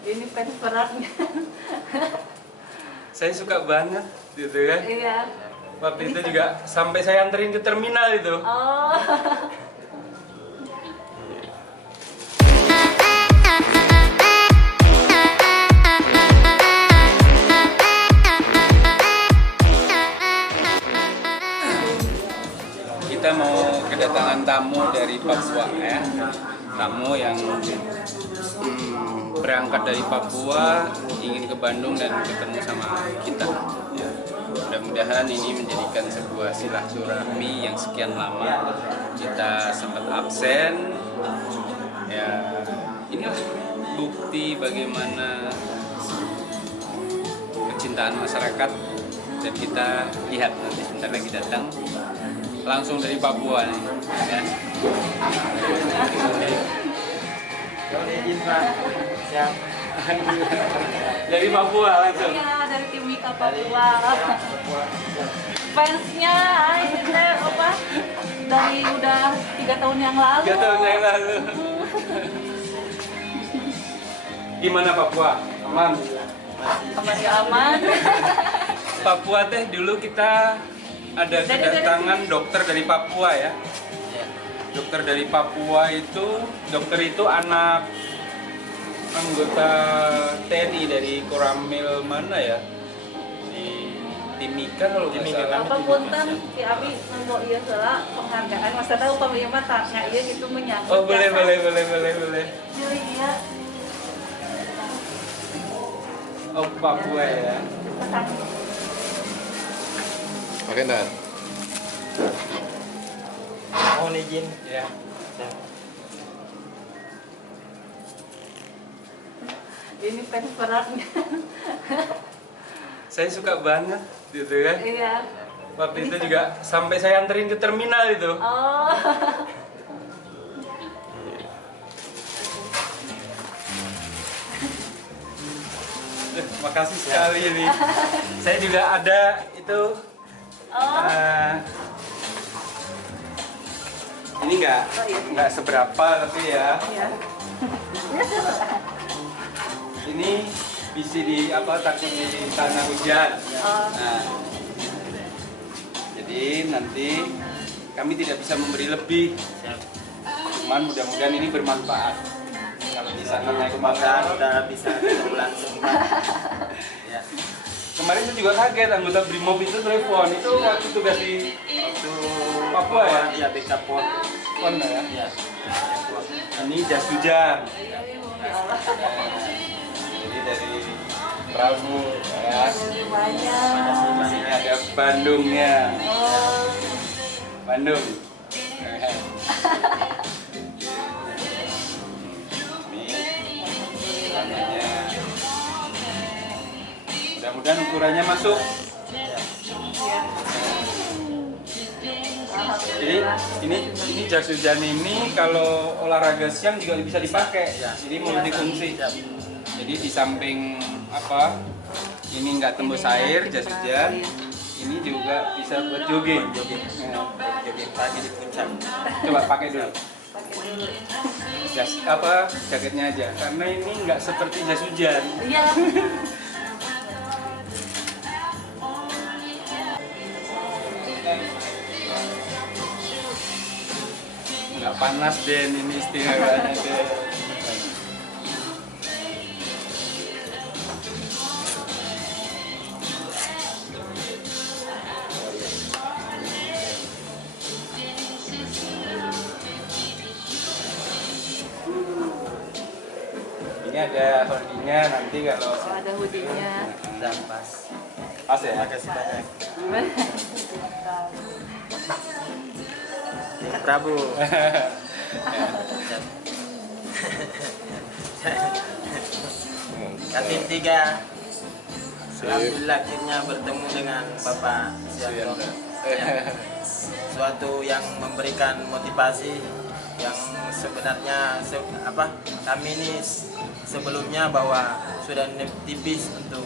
Ini fans beratnya. Saya suka banget gitu kan. Iya. Waktu itu juga sampai saya anterin ke terminal itu. Oh. Kita mau kedatangan tamu dari Papua ya. Tamu yang berangkat dari Papua ingin ke Bandung dan ketemu sama kita. Ya. Mudah-mudahan ini menjadikan sebuah silaturahmi yang sekian lama kita sempat absen. Ya, inilah bukti bagaimana kecintaan masyarakat, dan kita lihat nanti sebentar lagi datang langsung dari Papua nih, ya. Izin Pak, siap. Dari Papua langsung. Iya, dari Timika Papua. Fansnya ini teh apa? Dari udah 3 tahun yang lalu. 3 tahun yang lalu. Gimana Papua? Aman? Kembali aman. Papua teh dulu kita ada kedatangan dokter dari Papua ya. Dokter dari Papua itu, dokter itu anak anggota TNI dari Koramil mana ya? Di Timika kalau nggak salah. Apa punten Ki Abi nunggu ieu heula penghargaan masa tahu pamilih mah tanya ieu gitu menyangkut. Oh boleh. Pilih iya. Oh Papua ya. Oke, Nan. Mohon izin. Ya. Ini fans beratnya. Saya suka banget gitu kan. Iya. Waktu itu juga sampai saya anterin ke terminal itu. Oh. Makasih sekali ini. Saya juga ada itu. Ini nggak seberapa tapi ya. Iya. Ini bisa di apa takut di tanah hujan. Nah, jadi nanti kami tidak bisa memberi lebih. Cuman mudah-mudahan ini bermanfaat. Kalau di sana naik motor Udah bisa ketemu langsung Pak. Ya. Kemarin saya juga kaget, anggota Brimob itu telepon. Itu waktu tugas di Waktu Papua ya? Iya, backup pon. Pon ya? Iya. Ini jas hujan. Jadi dari Prabu ya. Banyak. Sini ada Bandungnya. Oh. Bandung. Ini namanya. Mudah-mudahan ukurannya masuk. Jadi ini jas hujan ini kalau olahraga siang juga bisa dipakai. Jadi multifungsi. Jadi di samping apa? Ini nggak tembus air jas hujan. Ini juga bisa buat jogging. Jogging pagi di puncak. Coba pakai dulu. Pakai dulu. Jas apa? Jaketnya aja. Karena ini nggak seperti jas hujan. Iya. Nggak panas deh ini istimewanya deh. Ini ada hoodie-nya nanti kalau Oh, ada hoodie-nya. Dan pas. pas ya. Makasih banyak. Prabu. Katim 3. Alhamdulillah akhirnya bertemu dengan Bapak Sianto. Ya. Suatu yang memberikan motivasi yang sebenarnya kami ini sebelumnya bahwa sudah tipis untuk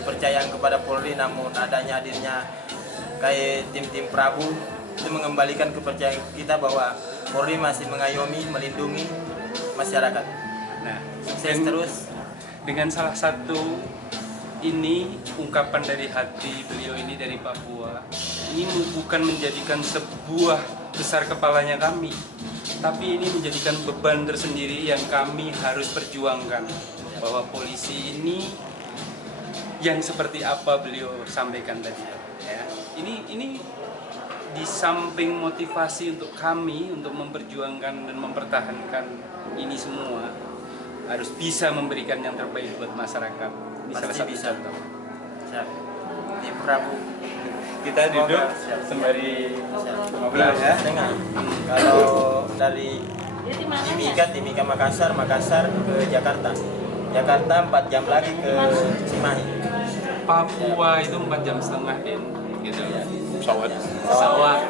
kepercayaan kepada Polri, namun adanya hadirnya kayak tim-tim Prabu itu mengembalikan kepercayaan kita bahwa Polri masih mengayomi, melindungi masyarakat. Nah, Sukses terus. dengan salah satu ini ungkapan dari hati beliau ini dari Papua. Ini bukan menjadikan sebuah besar kepalanya kami, tapi ini menjadikan beban tersendiri yang kami harus perjuangkan, bahwa polisi ini yang seperti apa beliau sampaikan tadi ya. Ini di samping motivasi untuk kami untuk memperjuangkan dan mempertahankan ini semua, harus bisa memberikan yang terbaik buat masyarakat. Ini salah satu bisa. contoh. Siap. Tim Prabu. Kita duduk sembari ngobrol ya. Dengar. Kalau dari Timika Makassar ke Jakarta. Jakarta 4 jam lagi ke Cimahi. Papua itu 4 jam setengah gitu. Pesawat. Pesawat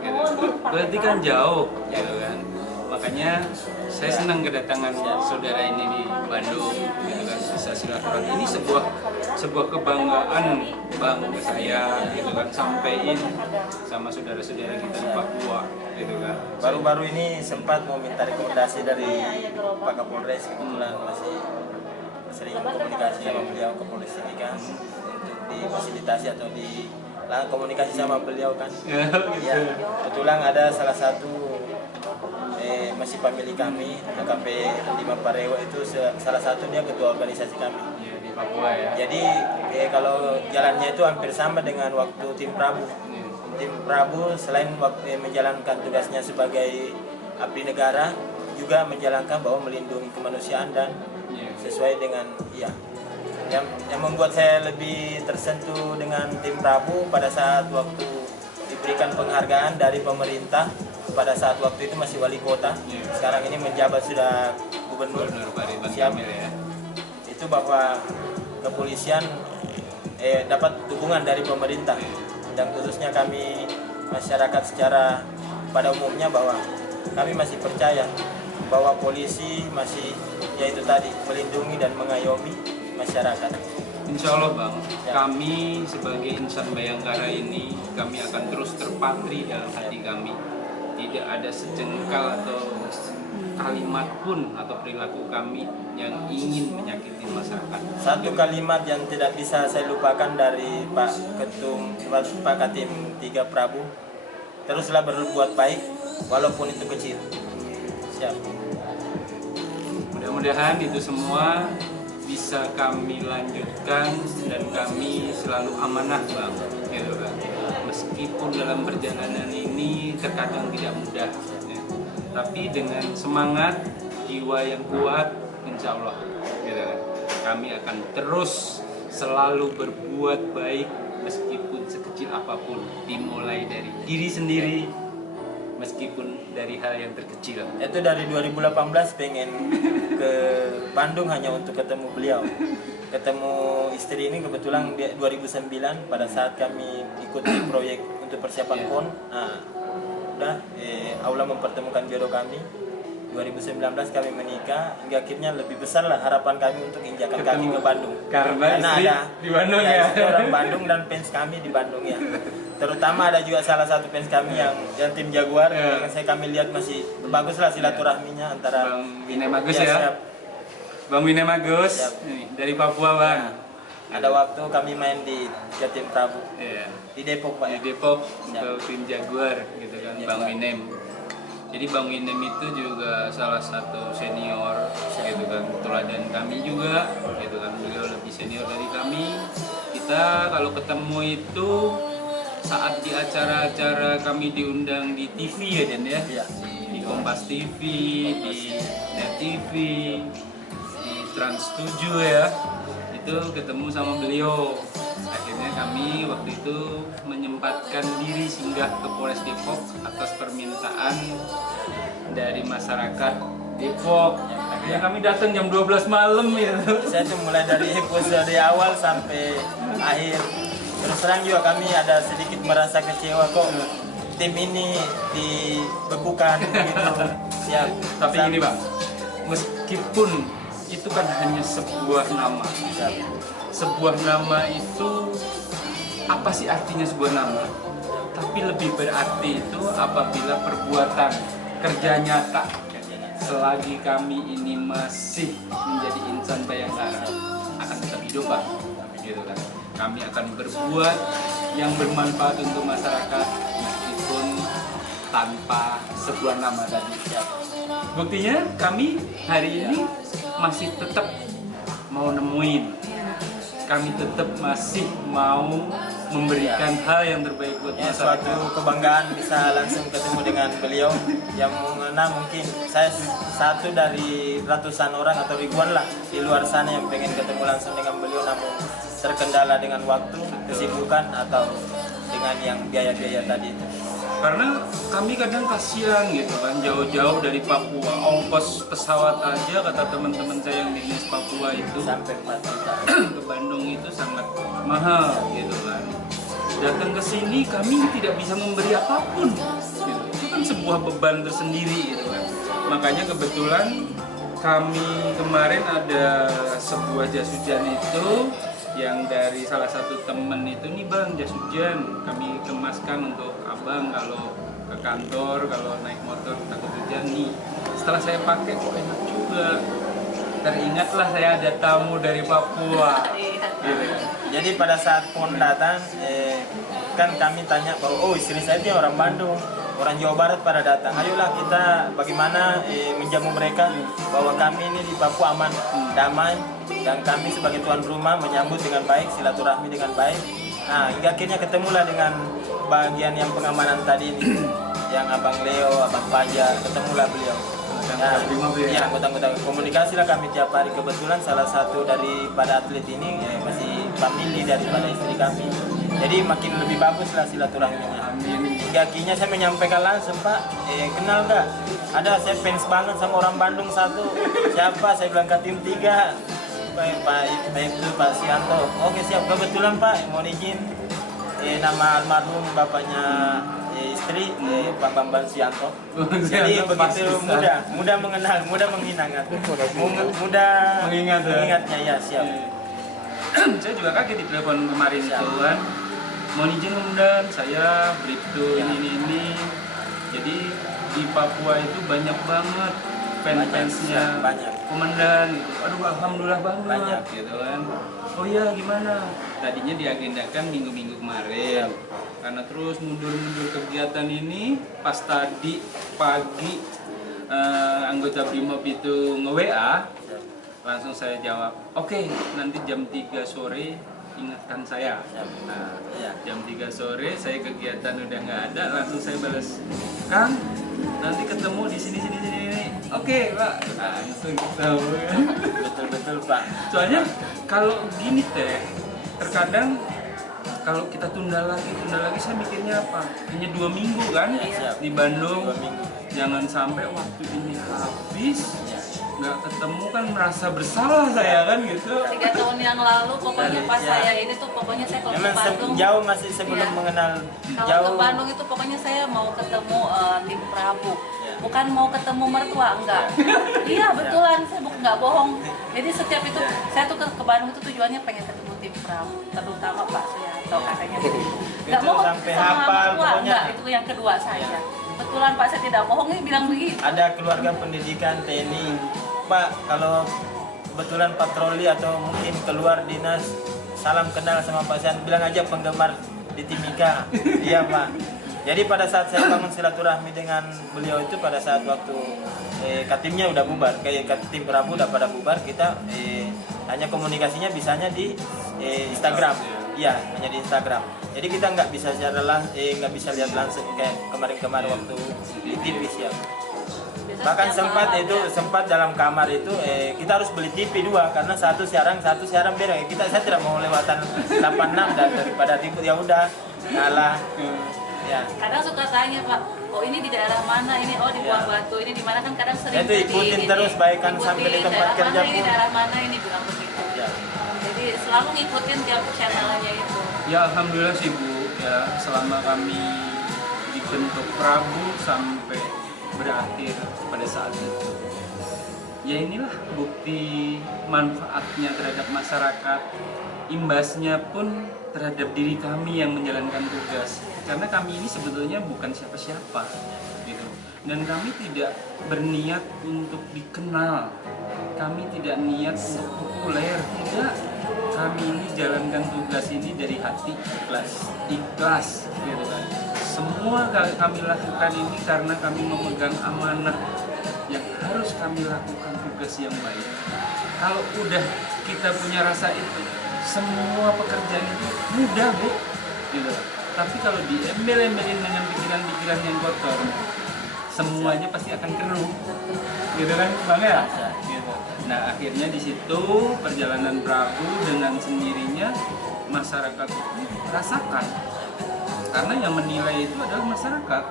gitu. Berarti kan jauh gitu kan. Makanya saya senang kedatangan saudara ini di Bandung gitu kan, bisa silaturahmi. Ini sebuah kebanggaan bang ke saya gitu kan, sampaiin sama saudara-saudara kita di Papua gitu kan. Baru-baru ini sempat mau minta rekomendasi dari Pak Kapolres, kebetulan masih sering komunikasi sama beliau, Kapolres ini kan, untuk difasilitasi atau di komunikasi sama beliau kan. Ya, gitu. Ya, kebetulan ada salah satu masih pemilik kami, AKP 5 Parewa itu salah satu dia ketua organisasi kami. Ya, di Papua ya. Jadi kalau jalannya itu hampir sama dengan waktu tim Prabu. Tim Prabu selain waktu menjalankan tugasnya sebagai abdi negara, juga menjalankan bahwa melindungi kemanusiaan dan sesuai dengan yang membuat saya lebih tersentuh dengan tim Prabu pada saat waktu diberikan penghargaan dari pemerintah. Pada saat waktu itu masih wali kota, sekarang ini menjabat sudah gubernur. Siap. Ya. Itu bahwa kepolisian dapat dukungan dari pemerintah, dan khususnya kami masyarakat secara pada umumnya, bahwa kami masih percaya bahwa polisi masih yaitu tadi melindungi dan mengayomi masyarakat. Insya Allah bang, kami sebagai insan Bayangkara ini, kami akan terus terpatri dalam hati kami. Tidak ada sejengkal atau kalimat pun atau perilaku kami yang ingin menyakiti masyarakat. Satu kalimat yang tidak bisa saya lupakan dari Pak Ketum, Pak Katim 3 Prabu, teruslah berbuat baik walaupun itu kecil. Siap. Mudah-mudahan itu semua bisa kami lanjutkan dan kami selalu amanah bang, gitu kan. Meskipun dalam perjalanan ini terkadang tidak mudah, ya. Tapi dengan semangat, jiwa yang kuat, insya Allah, gitu kan. Kami akan terus selalu berbuat baik meskipun sekecil apapun, dimulai dari diri sendiri. Meskipun dari hal yang terkecil. Itu dari 2018 pengen ke Bandung hanya untuk ketemu beliau. Ketemu istri ini kebetulan 2009 pada saat kami ikut di proyek untuk persiapan PON. Nah, udah Allah mempertemukan jodoh kami. 2019 kami menikah, hingga akhirnya lebih besar lah harapan kami untuk injakan kaki ke Bandung. Karena istri ada di Bandung ya. Istri orang Bandung dan fans kami di Bandung ya. Terutama ada juga salah satu fans kami yang tim Jaguar, yang kami lihat masih bagus lah silaturahminya antara Bang Wine Magus ya. Bang Wine Magus dari Papua bang. Ada waktu kami main di Jatim Prabu. Di Depok Pak. Di Depok untuk tim Jaguar gitu kan, Bang Winem. Jadi Bang Winem itu juga salah satu senior gitu kan, teladan kami juga gitu kan, beliau lebih senior dari kami. Kita kalau ketemu itu saat di acara-acara kami diundang di TV ya Den ya, di Kompas TV, di Net TV, di Trans 7 ya, itu ketemu sama beliau. Akhirnya kami waktu itu menyempatkan diri singgah ke Polres Depok atas permintaan dari masyarakat Depok. Akhirnya kami datang jam 12 malam ya. Saya tuh mulai dari episode awal sampai akhir. Terus terang juga kami ada sedikit merasa kecewa kok tim ini dibekukan gitu. Siap. Tapi ini Bang, meskipun itu kan hanya sebuah nama. Sebuah nama itu apa sih artinya sebuah nama? Tapi lebih berarti itu apabila perbuatan kerja nyata selagi kami ini masih menjadi insan Bayangkara, hidup Bang, gitu kan. Kami akan berbuat yang bermanfaat untuk masyarakat meskipun tanpa sebuah nama tadi. Buktinya kami hari ini masih tetap mau nemuin, kami tetap masih mau memberikan hal yang terbaik buat Ya, masyarakat. suatu kebanggaan bisa langsung ketemu dengan beliau yang mana mungkin saya satu dari ratusan orang atau ribuan lah di luar sana yang pengen ketemu langsung dengan beliau, namun terkendala dengan waktu, kesibukan atau dengan yang biaya-biaya tadi itu. Karena kami kadang kasihan gitu kan, jauh-jauh dari Papua, ongkos pesawat aja kata teman-teman saya yang di Dinas Papua itu Sampai 4 juta. ke Bandung itu sangat mahal gitu kan. Datang ke sini kami tidak bisa memberi apapun gitu. Itu kan sebuah beban tersendiri gitu kan. Makanya kebetulan kami kemarin ada sebuah jas hujan itu yang dari salah satu temen itu, nih Bang, jas hujan kami kemaskan untuk abang kalau ke kantor, kalau naik motor takut hujan nih. Setelah saya pakai kok enak juga, teringatlah saya ada tamu dari Papua gitu. Jadi pada saat pohon datang, kan kami tanya bahwa oh istri saya ini orang Bandung, orang Jawa Barat pada datang. Ayolah kita bagaimana menjamu mereka bahwa kami ini di Papua aman, damai, dan kami sebagai tuan rumah menyambut dengan baik, silaturahmi dengan baik. Nah, hingga akhirnya ketemulah dengan bagian yang pengamanan tadi ini, yang Abang Leo, Abang Fajar, ketemulah beliau. Nah, ya, anggota-anggota komunikasi lah kami tiap hari. Kebetulan salah satu daripada atlet ini masih family daripada istri kami. Jadi makin lebih bagus lah silaturahminya. Hingga akhirnya saya menyampaikan langsung, Pak, kenal nggak? Ada, saya fans banget sama orang Bandung satu. Siapa? Saya bilang ke tim 3. Pak itu Pak Sianto. Oke siap. Kebetulan Pak, mohon izin nama almarhum bapaknya istri Pak Bambang Sianto. Jadi begitu mudah mengenal, mudah mengingat, mudah mengingatnya ya siap. Saya juga kaget di telepon kemarin itu kan. Mohon izin kemudian saya Bribtu ini. Jadi di Papua itu banyak banget fans-fansnya, banyak. komandan gitu. Aduh alhamdulillah banget Banyak. gitu kan. Oh iya gimana? Tadinya diagendakan minggu-minggu kemarin. Karena terus mundur-mundur kegiatan ini, pas tadi pagi anggota Brimob itu nge-WA, langsung saya jawab, oke, nanti jam 3 sore ingatkan saya. Nah, jam 3 sore saya kegiatan udah nggak ada, langsung saya balas, Kang, nanti ketemu di sini. Oke, Pak. Langsung ketemu. Betul Pak. Soalnya kalau gini teh, terkadang kalau kita tunda lagi saya mikirnya apa? Hanya 2 minggu kan di Bandung. 2 minggu. Jangan sampai waktu ini habis nggak ketemu kan merasa bersalah saya kan gitu. 3 tahun yang lalu pokoknya pas saya ini tuh pokoknya saya kalau ke Memang Bandung jauh masih sebelum Iya. mengenal kalau jauh. ke Bandung itu pokoknya saya mau ketemu tim Prabu, Iya. bukan mau ketemu mertua, enggak. Iya betulan, saya nggak bohong. Jadi setiap itu saya tuh ke Bandung itu tujuannya pengen ketemu tim Prabu, terutama Pak Suyanto katanya begitu. Nggak Itu mau sampai sama hafal mertua, pokoknya. enggak, itu yang kedua saya. Betulan Pak, saya tidak bohong, ini bilang begitu. Ada keluarga pendidikan TNI. Pak, kalau kebetulan patroli atau mungkin keluar dinas, salam kenal sama Pak Sian, bilang aja penggemar di Timika. Iya Pak. Jadi pada saat saya bangun silaturahmi dengan beliau itu pada saat waktu Katimnya udah bubar, kayak tim Prabu udah pada bubar, kita hanya komunikasinya bisanya di Instagram. Iya, hanya di Instagram. Jadi kita nggak bisa nggak bisa lihat langsung kayak kemarin waktu di TV siap. Bahkan sempat dalam kamar itu kita harus beli TV 2 karena satu siaran beda. Saya tidak mau lewatan 86 dan daripada ribut ya udah ngalah. Ya. Kadang suka tanya Pak, oh ini di daerah mana, ini oh di Buah Batu, ini di mana, kan kadang sering Itu ikutin terus baikan sampai di tempat kerja pun. Ini daerah mana ini bilang begitu. Ya. Jadi selalu ngikutin tiap channelnya itu. Ya alhamdulillah sih Bu, ya selama kami dibentuk Prabu sampai berakhir pada saat itu. Ya inilah bukti manfaatnya terhadap masyarakat, imbasnya pun terhadap diri kami yang menjalankan tugas. Karena kami ini sebetulnya bukan siapa-siapa gitu. dan kami tidak berniat untuk dikenal, kami tidak niat untuk populer, tidak. Kami ini jalankan tugas ini dari hati ikhlas gitu kan. Semua kami lakukan ini karena kami memegang amanah yang harus kami lakukan tugas yang baik. Kalau udah kita punya rasa itu, semua pekerjaan itu mudah, Bu, gitu. Tapi kalau diembel-embelin dengan pikiran-pikiran yang kotor, semuanya pasti akan keruh, gitu kan, Bang ya? Gitu. Nah, akhirnya di situ perjalanan Prabu dengan sendirinya masyarakat itu rasakan, karena yang menilai itu adalah masyarakat.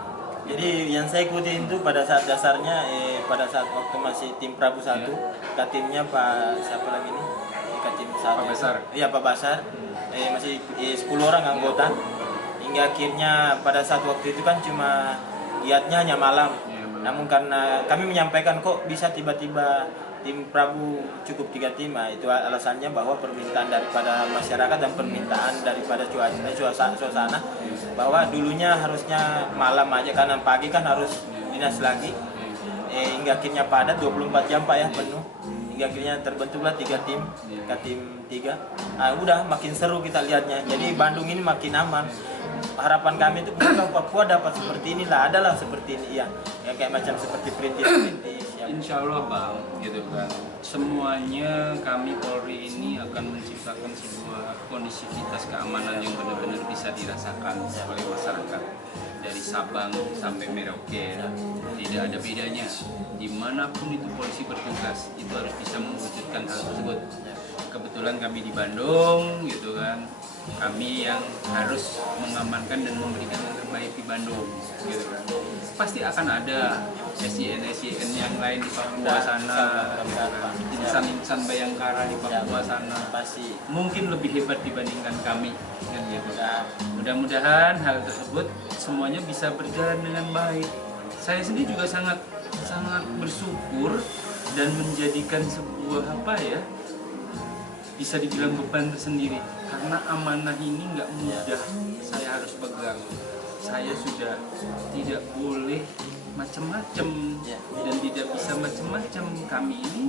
Jadi yang saya ikutin itu pada saat dasarnya, pada saat waktu masih tim Prabu 1, katimnya Pak siapa lagi nih? Katim 1. Pak Basar. Iya, Pak Basar. Masih 10 orang anggota. Hingga akhirnya pada saat waktu itu kan cuma giatnya hanya malam. Namun karena kami menyampaikan kok bisa tiba-tiba tim Prabu cukup 3 tim, nah, itu alasannya bahwa permintaan daripada masyarakat dan permintaan daripada suasana bahwa dulunya harusnya malam aja karena pagi kan harus dinas lagi. Hingga akhirnya padat 24 jam Pak ya, penuh. Hingga akhirnya terbentuklah 3 tim, tim 3. Nah, udah makin seru kita lihatnya. Jadi Bandung ini makin aman. Harapan kami itu kalau Papua dapat seperti inilah, adalah seperti ini ya. Yang kayak macam seperti perintis. Insya Allah Bang, gitu kan. Semuanya kami Polri ini akan menciptakan sebuah kondisivitas keamanan yang benar-benar bisa dirasakan oleh masyarakat. Dari Sabang sampai Merauke, tidak ada bedanya. Dimanapun itu polisi bertugas, itu harus bisa mewujudkan hal tersebut. Kebetulan kami di Bandung, gitu kan. Kami yang harus mengamankan dan memberikan yang terbaik di Bandung, gitu kan. Pasti akan ada SIN yang lain di Papua sana, insan-insan Bayangkara di Papua sana, pasti mungkin lebih hebat dibandingkan kami, kan gitu. Mudah-mudahan hal tersebut semuanya bisa berjalan dengan baik. Saya sendiri juga sangat bersyukur dan menjadikan sebuah bisa dibilang beban tersendiri, karena amanah ini nggak mudah saya harus pegang. Saya sudah tidak boleh macam-macam dan tidak bisa macam-macam. Kami ini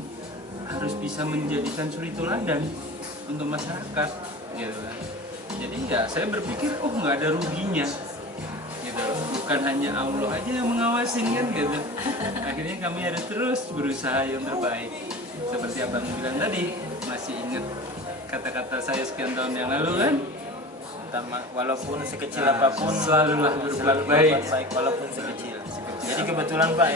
harus bisa menjadikan suri teladan untuk masyarakat, gitu kan. Jadi ya saya berpikir nggak ada ruginya, gitu. Bukan hanya Allah aja yang mengawasin kan, gitu. Akhirnya kami harus terus berusaha yang terbaik. Seperti Abang bilang tadi, masih ingat kata-kata saya sekian tahun yang lalu kan? Walaupun sekecil apapun selalulah berbuat baik walaupun sekecil. Jadi kebetulan Pak,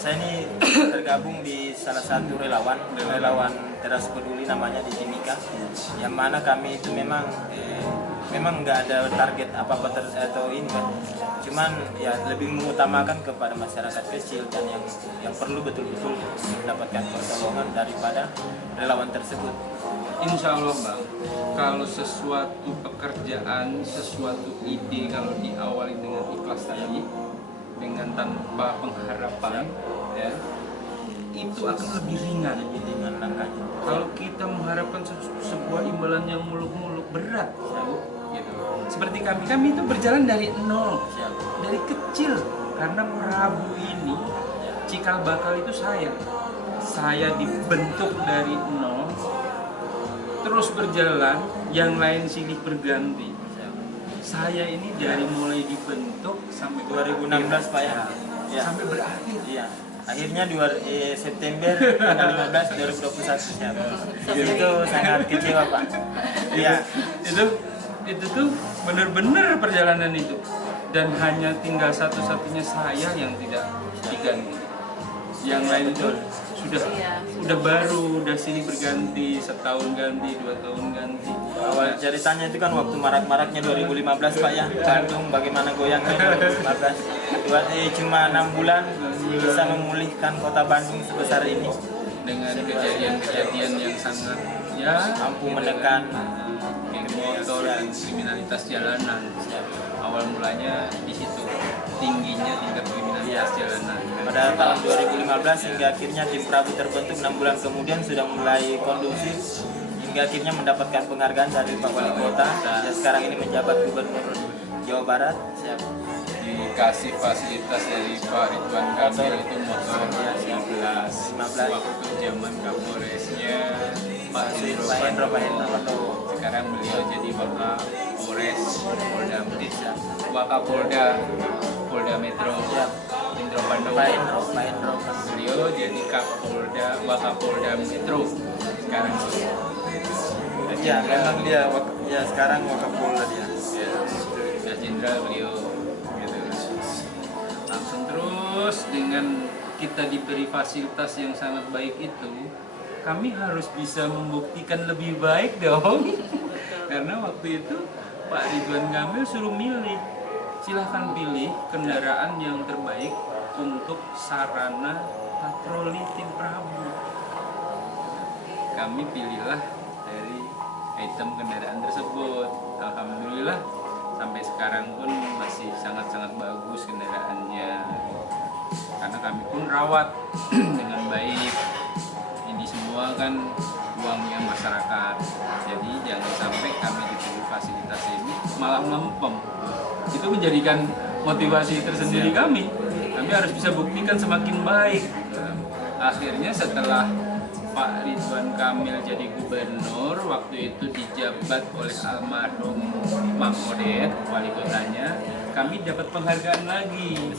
saya ini tergabung di salah satu relawan Teras Peduli namanya di Timika, yang mana kami itu memang nggak ada target apa-apa atau ini kan, cuman ya lebih mengutamakan kepada masyarakat kecil dan yang perlu betul-betul mendapatkan pertolongan daripada relawan tersebut. Insya Allah Bang, kalau sesuatu pekerjaan, sesuatu ide kalau diawali dengan ikhlas tadi, dengan tanpa pengharapan, ya, itu akan lebih ringan langkahnya. Kalau kita mengharapkan sebuah imbalan yang muluk-muluk, berat, gitu. Seperti kami itu berjalan dari nol, dari kecil, karena Prabu ini cikal bakal itu saya dibentuk dari nol. Terus berjalan, yang lain silih berganti. Saya ini dari mulai dibentuk sampai 2016 Pak ya. Sampai berakhir. Iya. Akhirnya September tanggal 15 2021 ya. Itu sangat kecewa Pak. Iya. Itu tuh benar-benar perjalanan itu. Dan hanya tinggal satu-satunya saya yang tidak diganti. Yang lain itu sudah baru, udah sini berganti, setahun ganti, 2 tahun ganti. Awal ceritanya itu kan waktu marak-maraknya 2015 Pak ya, Bandung bagaimana goyangnya 2015. Cuma 6 bulan bisa memulihkan kota Bandung sebesar ini dengan kejadian-kejadian yang sangat mampu menekan geng motor dan kriminalitas jalanan. Awal mulanya di situ, tingginya tingkat kriminalitas jalanan. Pada tahun 2015 hingga akhirnya tim Prabu terbentuk 6 bulan kemudian sudah mulai kondusif, hingga akhirnya mendapatkan penghargaan dari Pak Wali Kota yang sekarang ini menjabat Gubernur Jawa Barat. dikasih fasilitas dari Pak Ridwan Kamil itu motor 15 waktu zaman Kapolresnya Pak Hendro Pandowo. sekarang beliau jadi Wakapolres Polda Wakapolda Polda Metro Hendro Pandowo. Pak Hendro. Beliau jadi Wakapolda Metro sekarang. Iya, memang dia ya sekarang Wakapolda dia. Ya, sudah jenderal beliau gitu. Langsung terus dengan kita diberi fasilitas yang sangat baik itu, kami harus bisa membuktikan lebih baik dong. Karena waktu itu Pak Ridwan Kamil suruh milih, silahkan pilih kendaraan yang terbaik untuk sarana patroli tim Prabu. Kami pilihlah dari item kendaraan tersebut. Alhamdulillah sampai sekarang pun masih sangat-sangat bagus kendaraannya, karena kami pun rawat dengan baik. Ini semua kan uangnya masyarakat, jadi jangan sampai kami diberi fasilitas ini malah melempem. Itu menjadikan motivasi tersendiri kami harus bisa buktikan semakin baik. Akhirnya setelah Pak Ridwan Kamil jadi gubernur, waktu itu dijabat oleh almarhum Mang Odet, wali kotanya, kami dapat penghargaan lagi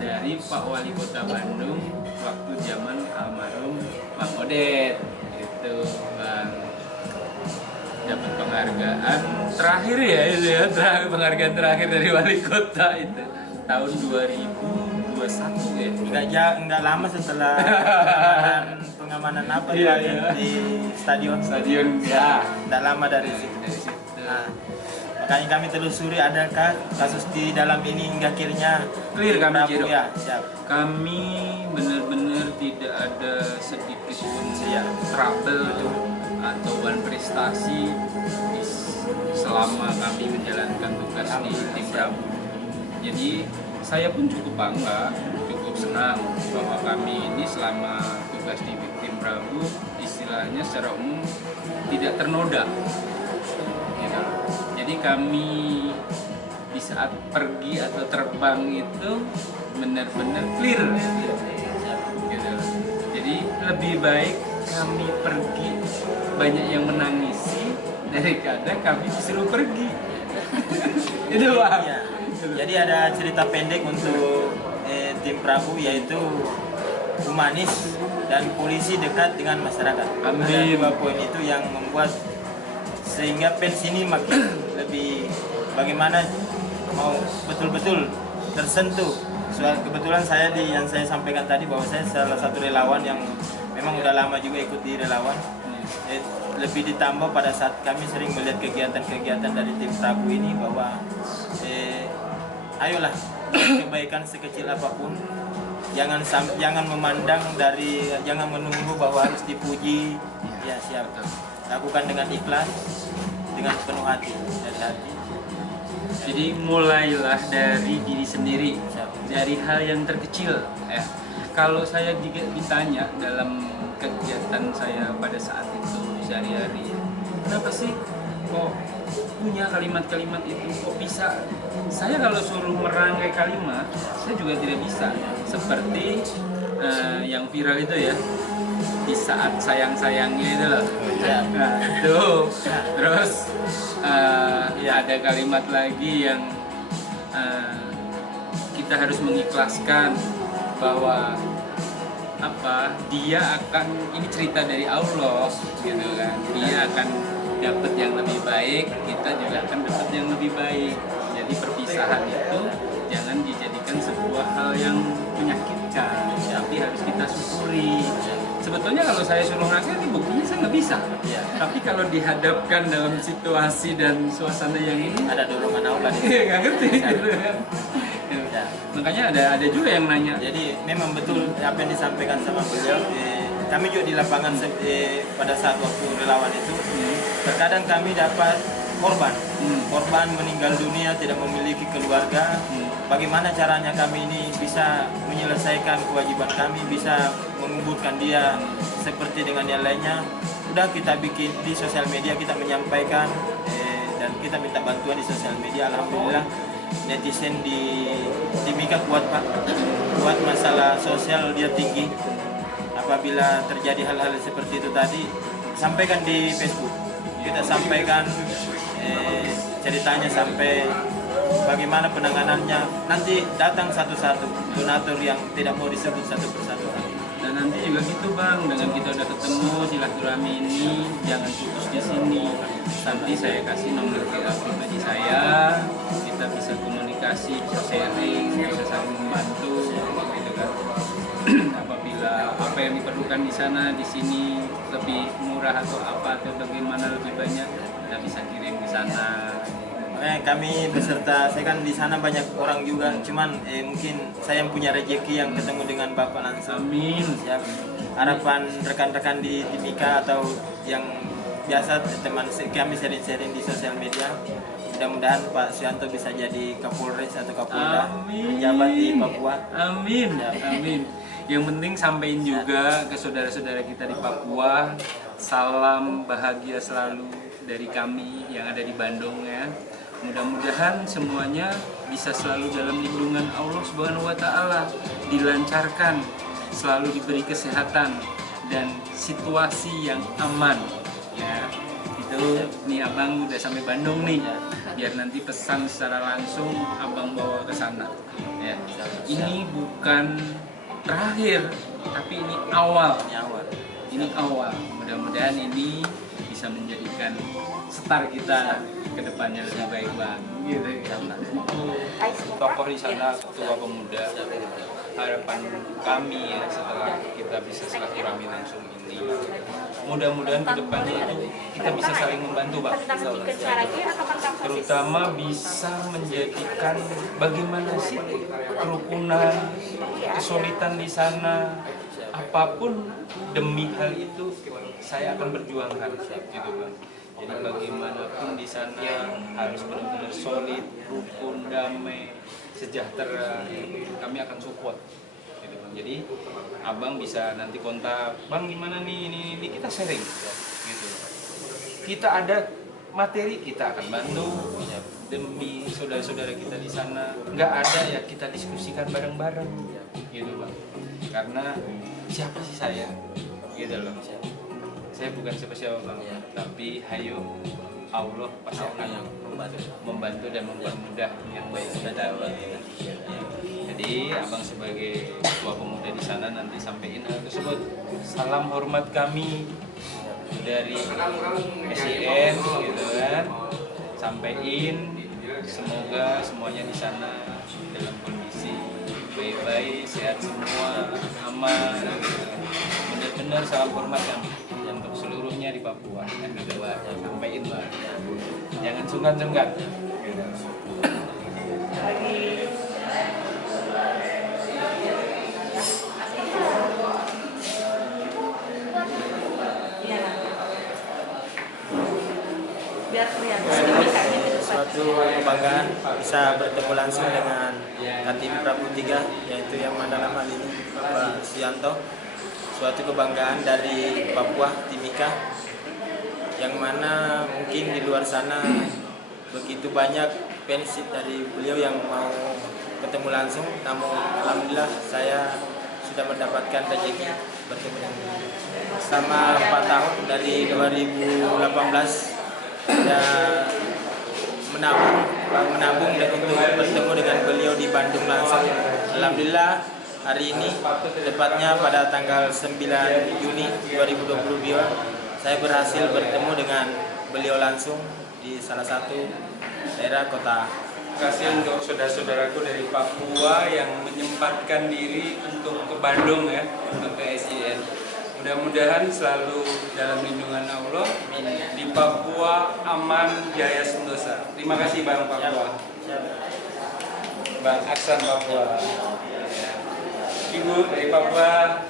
dari Pak Wali Kota Bandung waktu zaman almarhum Mang Odet. Itu Bang, dapat penghargaan terakhir ya, itu ya, penghargaan terakhir dari wali kota itu tahun 2021 ya. Enggak lama setelah pengamanan apa di stadion ya. Enggak lama dari situ. Nah, makanya kami telusuri adakah kasus di dalam ini hingga akhirnya clear kami Ciro. Ya, siap. Kami benar-benar tidak ada sedikit pun trouble atau prestasi selama kami menjalankan tugas di tim Prabu. Jadi saya pun cukup bangga, cukup senang bahwa kami ini selama tugas di tim Prabu istilahnya secara umum tidak ternoda. Gitu. Jadi kami di saat pergi atau terbang itu benar-benar clear. Gitu. Jadi lebih baik kami pergi banyak yang menangisi daripada kami disuruh pergi. Itu Pak. Ya. Jadi ada cerita pendek untuk tim Prabu, yaitu humanis dan polisi dekat dengan masyarakat. Amin. Ada dua poin itu yang membuat sehingga fans ini makin lebih bagaimana mau betul-betul tersentuh. Soal kebetulan yang saya sampaikan tadi bahwa saya salah satu relawan yang memang udah lama juga ikut di relawan. Lebih ditambah pada saat kami sering melihat kegiatan-kegiatan dari tim Prabu ini bahwa ayolah, kebaikan sekecil apapun jangan memandang jangan menunggu bahwa harus dipuji. Ya, siap. Lakukan dengan ikhlas, dengan penuh hati dan hati. Jadi mulailah dari diri sendiri, dari hal yang terkecil ya. Kalau saya juga ditanya dalam kegiatan saya pada saat itu sehari-hari, kenapa sih kok punya kalimat-kalimat itu, kok bisa? Saya kalau suruh merangkai kalimat, saya juga tidak bisa. Seperti yang viral itu ya, di saat sayang-sayangnya itu loh. Nah, itu. Terus ada kalimat lagi yang kita harus mengikhlaskan bahwa dia akan, ini cerita dari Allah gitu kan, dia akan dapat yang lebih baik, kita juga akan dapat yang lebih baik. Jadi perpisahan itu jangan dijadikan sebuah hal yang menyakitkan, tapi harus kita syukuri. Sebetulnya kalau saya suruh ngakir, buktinya saya nggak bisa. Tapi kalau dihadapkan dalam situasi dan suasana yang ini, Ada dorongan Allah di iya nggak ngerti gitu kan. Makanya ada juga yang nanya. Jadi memang betul apa yang disampaikan sama beliau. Kami juga di lapangan pada saat waktu relawan itu, terkadang kami dapat korban meninggal dunia, tidak memiliki keluarga. Bagaimana caranya kami ini bisa menyelesaikan kewajiban kami, bisa menguburkan dia seperti dengan yang lainnya. Udah kita bikin di sosial media, kita menyampaikan dan kita minta bantuan di sosial media. Alhamdulillah netizen di Timika kuat Pak, kuat masalah sosial dia tinggi. Apabila terjadi hal-hal seperti itu tadi, sampaikan di Facebook. Kita sampaikan ceritanya sampai bagaimana penanganannya. Nanti datang satu-satu donatur yang tidak mau disebut satu persatu. Dan nanti juga gitu Bang, dengan kita udah ketemu silaturahmi ini jangan putus di sini. Nanti saya kasih nomor WA pribadi saya, kita bisa komunikasi, bisa sharing, bisa saling membantu, gitu kan. Apabila apa yang diperlukan di sana, di sini lebih murah atau apa atau bagaimana lebih banyak, kita bisa kirim ke sana. Kami beserta, saya kan di sana banyak orang juga, cuman mungkin saya yang punya rezeki yang ketemu dengan Bapak langsung. Amin. Ya, harapan rekan-rekan di Timika atau yang biasa teman kami sharing-sharing di sosial media, mudah-mudahan Pak Suyanto bisa jadi Kapolres atau Kapolda, pejabat di Papua. Amin. Amin. Yang penting sampaikan juga ke saudara-saudara kita di Papua, salam bahagia selalu dari kami yang ada di Bandung ya. Mudah-mudahan semuanya bisa selalu dalam lindungan Allah Subhanahu wa taala, dilancarkan, selalu diberi kesehatan dan situasi yang aman. Ya. Itu nih Abang udah sampai Bandung nih. Biar nanti pesan secara langsung Abang bawa ke sana. Ya. Ini bukan terakhir, tapi ini awal. Ini awal. Mudah-mudahan ini bisa menjadikan start kita ke depannya lebih baik Bang. Gitu ya. Tokoh di sana, ketua pemuda. Harapan kami ya setelah kita bisa silaturahmi langsung ini, mudah-mudahan ke depannya itu kita bisa saling membantu Bang. Terutama bisa menjadikan bagaimana sih kerukunan, kesulitan di sana, apapun demi hal itu saya akan berjuangkan gitu Bang. Jadi bagaimanapun di sana harus benar-benar solid, rukun, damai, sejahtera. Kami akan support gitu Bang. Jadi Abang bisa nanti kontak, Bang gimana nih ini kita sharing gitu. Kita ada materi, kita akan bantu demi saudara-saudara kita di sana. Nggak ada ya kita diskusikan bareng-bareng gitu Bang. Karena siapa sih saya gitu loh. Saya bukan siapa-siapa Bang, tapi hayo Allah pasti akan membantu dan mempermudah yang baik kita. Jadi Abang sebagai ketua pemuda di sana nanti sampaikan hal tersebut. Salam hormat kami dari SIN gitu kan. Sampaikan semoga semuanya di sana dalam kondisi baik-baik, sehat semua, aman. Benar-benar salam hormat kami untuk seluruhnya di Papua. Yang kedua, sampaikan Bang, jangan sungkan-sungkan. Biar kelihatan. Suatu kebanggaan bisa bertemu langsung dengan Katim Prabu 3, yaitu yang mana dalam hal ini Pak Suyanto. Suatu kebanggaan dari Papua, Timika, yang mana mungkin di luar sana begitu banyak fans dari beliau yang mau ketemu langsung, namun alhamdulillah saya sudah mendapatkan rezeki bertemu dengan beliau. Selama 4 tahun dari 2018 saya menabung dan untuk bertemu dengan beliau di Bandung langsung. Alhamdulillah hari ini, tepatnya pada tanggal 9 Juni 2022, saya berhasil bertemu dengan beliau langsung di salah satu daerah kota. Terima kasih untuk saudara-saudaraku dari Papua yang menyempatkan diri untuk ke Bandung ya, untuk ke SIN. Mudah-mudahan selalu dalam lindungan Allah. Di Papua aman, jaya sentosa. Terima kasih Bang Papua. Bang Aksan Papua. Ibu dari Papua.